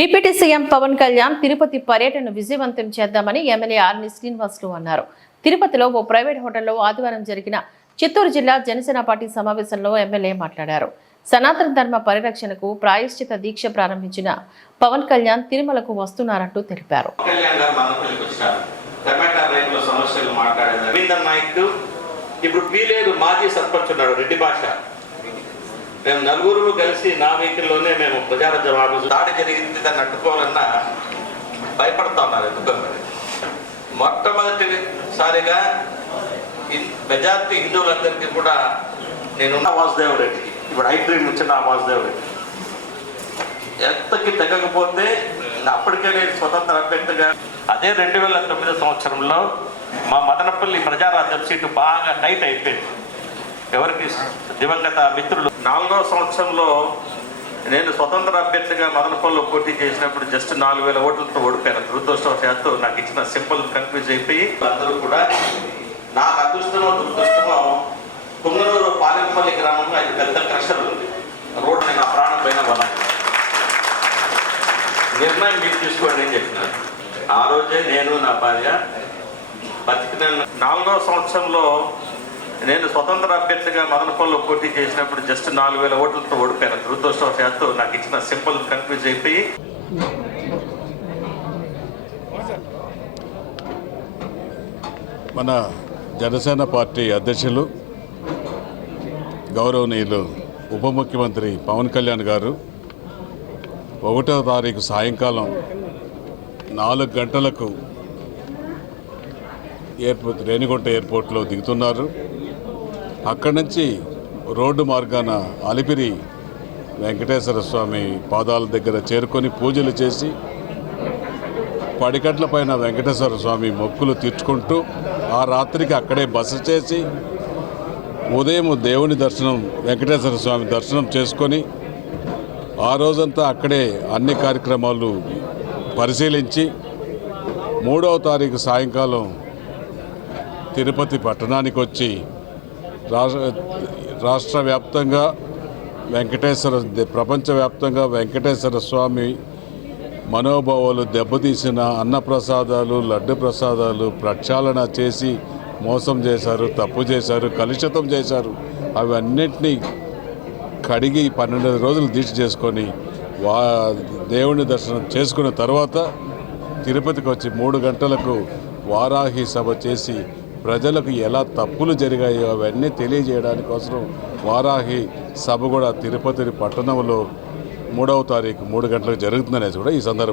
Deputy CM Pawan Kalyan Tirupati పర్యటన విజయవంతం చేద్దామని ఎమ్మెల్యే ఆర్ని శ్రీనివాసులు అన్నారు. తిరుపతిలో ఓ ప్రైవేట్ హోటల్లో ఆదివారం జరిగిన చిత్తూరు జిల్లా జనసేన పార్టీ సమావేశంలో ఎమ్మెల్యే మాట్లాడారు. సనాతన ధర్మ పరిరక్షణకు ప్రాయశ్చిత దీక్ష ప్రారంభించిన పవన్ కళ్యాణ్ తిరుమలకు వస్తున్నారంటూ తెలిపారు. మేము నలుగురు కలిసి నా వెహికల్లోనే మేము ప్రజారాజ్యం ఆఫీసు దాడి జరిగింది, దాన్ని అడ్డుకోవాలన్నా భయపడతా ఉన్నారు. ఎందుకంటే మొట్టమొదటిసారిగా మెజార్టీ హిందువులందరికీ కూడా నేను వాసుదేవ రెడ్డి, ఇప్పుడు ఐడ్రీమ్ వచ్చిన వాసుదేవ రెడ్డి ఎంతకి తగ్గకపోతే అప్పటికే నేను స్వతంత్ర అభ్యర్థిగా అదే 2009 సంవత్సరంలో మా మదనపల్లి ప్రజారాజ్యం సీటు బాగా టైట్ అయిపోయింది. ఎవరికి దివంగత మిత్రులు 4వ సంవత్సరంలో నేను స్వతంత్ర అభ్యర్థిగా మదనపల్లిలో పోటీ చేసినప్పుడు జస్ట్ 4000 ఓట్లతో ఓడిపోయాను. దురదృష్టవశాత్తు నాకు ఇచ్చిన సింపుల్ కన్ఫ్యూజ్ అయిపోయి అందరూ కూడా నాకు అదృష్టమో దురదృష్టమో పుంగనూరు పాలెంపల్లి గ్రామంలో అది పెద్ద క్రషర్ ఉంది. రోడ్డు నేను ఆ ప్రాణం పైన వదలను, నిర్ణయం మీరు తీసుకోండి అని చెప్పినాను. ఆ రోజే నేను నా భార్య బతికిన 4వ సంవత్సరంలో నేను స్వతంత్ర అభ్యర్థిగా మదనపల్లిలో పోటీ చేసినప్పుడు జస్ట్ 4000 ఓట్లతో ఓడిపోయాను. దురదృష్టవశాత్తు నాకు ఇచ్చిన సింపుల్ కన్ఫ్యూజ్ అయిపోయి మన జనసేన పార్టీ అధ్యక్షులు గౌరవనీయులు ఉప ముఖ్యమంత్రి పవన్ కళ్యాణ్ గారు 1వ తారీఖు సాయంకాలం 4 గంటలకు రేణిగుంట ఎయిర్పోర్ట్లో దిగుతున్నారు. అక్కడి నుంచి రోడ్డు మార్గాన అలిపిరి వెంకటేశ్వర స్వామి పాదాల దగ్గర చేరుకొని పూజలు చేసి పడికట్ల పైన వెంకటేశ్వర స్వామి మొక్కులు తీర్చుకుంటూ ఆ రాత్రికి అక్కడే బస చేసి ఉదయం దేవుని దర్శనం వెంకటేశ్వర స్వామి దర్శనం చేసుకొని ఆ రోజంతా అక్కడే అన్ని కార్యక్రమాలు పరిశీలించి 3వ తారీఖు సాయంకాలం తిరుపతి పట్టణానికి వచ్చి రాష్ట్ర వ్యాప్తంగా ప్రపంచవ్యాప్తంగా వెంకటేశ్వర స్వామి మనోభావాలు దెబ్బతీసిన అన్నప్రసాదాలు, లడ్డు ప్రసాదాలు ప్రక్షాళన చేసి మోసం చేశారు, తప్పు చేశారు, కలుషితం చేశారు. అవన్నిటినీ కడిగి 12 రోజులు దీక్ష చేసుకొని దేవుని దర్శనం చేసుకున్న తర్వాత తిరుపతికి వచ్చి 3 గంటలకు వారాహి సభ చేసి ప్రజలకు ఎలా తప్పులు జరిగాయో అవన్నీ తెలియజేయడానికి కోసం వారాహి సభ కూడా తిరుపతి పట్టణంలో 3వ తారీఖు 3 గంటలకు జరుగుతుందనేది కూడా ఈ సందర్భంగా